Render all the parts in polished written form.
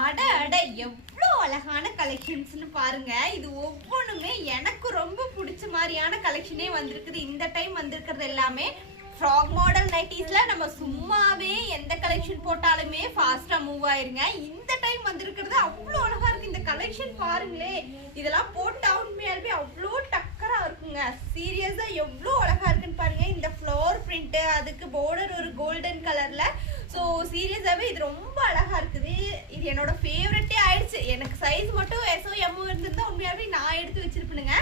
அட அட எவ்வளோ அழகான கலெக்ஷன்ஸ்னு பாருங்க. இது ஒவ்வொன்றுமே எனக்கு ரொம்ப பிடிச்ச மாதிரியான கலெக்ஷனே வந்திருக்குது. இந்த டைம் வந்திருக்கிறது எல்லாமே ஃப்ராக் மாடல் நைட்டிஸ்ல நம்ம சும்மாவே எந்த கலெக்ஷன் போட்டாலுமே ஃபாஸ்டா மூவ் ஆயிருங்க. இந்த டைம் வந்திருக்கிறது அவ்வளோ அழகா இருக்கு. இந்த கலெக்ஷன் பாருங்களே, இதெல்லாம் போட்டா உண்மையாலுமே அவ்வளோ டக்கரா இருக்குங்க. சீரியஸா எவ்வளோ அழகா இருக்குன்னு பாருங்க. இந்த ஃப்ளோர் பிரிண்ட், அதுக்கு பார்டர் ஒரு கோல்டன் கலர்ல. ஸோ சீரியஸாவே இது ரொம்ப அழகா இருக்குது. இது என்னோட ஃபேவரட்டே ஆயிடுச்சு. எனக்கு சைஸ் மட்டும் எஸ்ஓ எம்ஓ இருந்திருந்தா உண்மையாவே நான் எடுத்து வச்சிருப்பேனுங்க.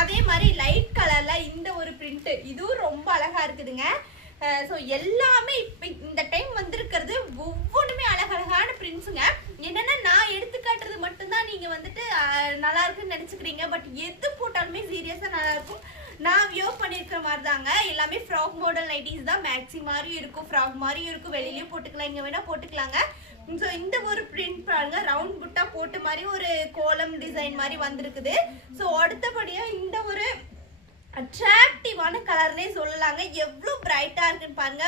அதே மாதிரி லைட் கலர்ல இந்த ஒரு பிரிண்ட், இதுவும் ரொம்ப அழகா இருக்குதுங்க. ஸோ எல்லாமே இப்போ இந்த டைம் வந்திருக்கிறது ஒவ்வொன்றுமே அழகழகான பிரிண்ட்ஸுங்க. என்னன்னா நான் எடுத்து காட்டுறது மட்டும்தான் நீங்க வந்துட்டு நல்லா இருக்குன்னு நினைச்சுக்கிறீங்க. பட் எது போட்டாலுமே சீரியஸா நல்லா இருக்கும். நான் வியர் பண்ணியிருக்கிற மாதிரி தாங்க. எல்லாமே ஃப்ராக் மாடல் நைட்டிஸ் தான். மேக்ஸி மாதிரியும் இருக்கும், ஃப்ராக் மாதிரியும் இருக்கும். வெளியிலயும் போட்டுக்கலாம், இங்க வேணா போட்டுக்கலாங்க. ஸோ இந்த ஒரு பிரிண்ட் பாருங்க, ரவுண்ட் புட்டா போட்டு மாதிரி ஒரு கோலம் டிசைன் மாதிரி வந்திருக்குது. ஸோ அடுத்தபடியா இந்த ஒரு அட்ராக்டிவான கலர்னே சொல்லலாங்க. எவ்வளோ பிரைட்டா இருக்குன்னு பாருங்க.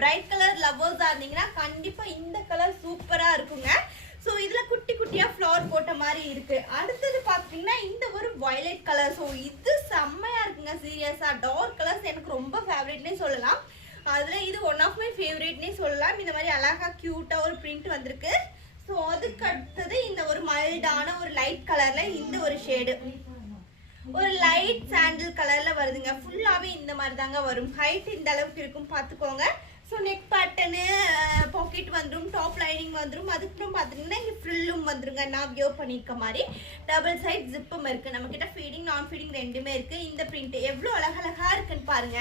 பிரைட் கலர் லவ்வர்ஸா இருந்தீங்கன்னா கண்டிப்பா இந்த கலர் சூப்பரா இருக்குங்க. ஸோ இதுல குட்டி குட்டியா ஃப்ளவர் போட்ட மாதிரி இருக்கு. அடுத்தது பாத்தீங்கன்னா இந்த ஒரு வயலட் கலர். ஸோ இது செம்மையா இருக்குங்க. சீரியஸா டார்க் கலர்ஸ் எனக்கு ரொம்ப ஃபேவரட்னே சொல்லலாம். அதுல இது ஒன் ஆஃப் மை ஃபேவரட்னே சொல்லலாம். இந்த மாதிரி அழகா கியூட்டா ஒரு பிரிண்ட் வந்திருக்கு. ஸோ அதுக்கு அடுத்தது இந்த ஒரு மைல்டான ஒரு லைட் கலர்ல இந்த ஒரு ஷேடு, ஒரு லைட் சாண்டில் கலர்ல வருதுங்க. ஃபுல்லாவே இந்த மாதிரி தாங்க வரும். ஹைட் இந்த அளவுக்கு இருக்கும் பார்த்துக்கோங்க. ஸோ நெக் பேட்டர்னு, பாக்கெட் வந்துடும், டாப் லைனிங் வந்துடும். அதுக்கப்புறம் பார்த்தீங்கன்னா இங்கே ஃப்ரில்லும் வந்துருங்க. நான் வியர் பண்ணியிருக்க மாதிரி டபுள் சைட் ஜிப்பும் இருக்கு. நம்ம கிட்ட ஃபீடிங் நான் ஃபீடிங் ரெண்டுமே இருக்கு. இந்த பிரிண்ட் எவ்வளோ அழகழகா இருக்குன்னு பாருங்க.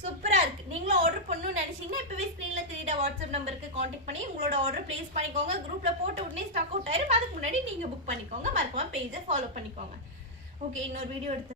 சூப்பரா இருக்கு. நீங்களும் ஆர்டர் பண்ணணும்னு நினைச்சீங்கன்னா இப்பவே ஸ்கிரீன்ல தெரியுற வாட்ஸ்அப் நம்பருக்கு கான்டாக்ட் பண்ணி உங்களோட ஆர்டர் பிளேஸ் பண்ணிக்கோங்க. குரூப்ல போட்ட உடனே ஸ்டாக் அவுட் ஆயிரும். அதுக்கு முன்னாடி நீங்க புக் பண்ணிக்கோங்க. மறக்காம பேஜை ஃபாலோ பண்ணிக்கோங்க. ஓகே, இன்னொரு வீடியோ எடுத்து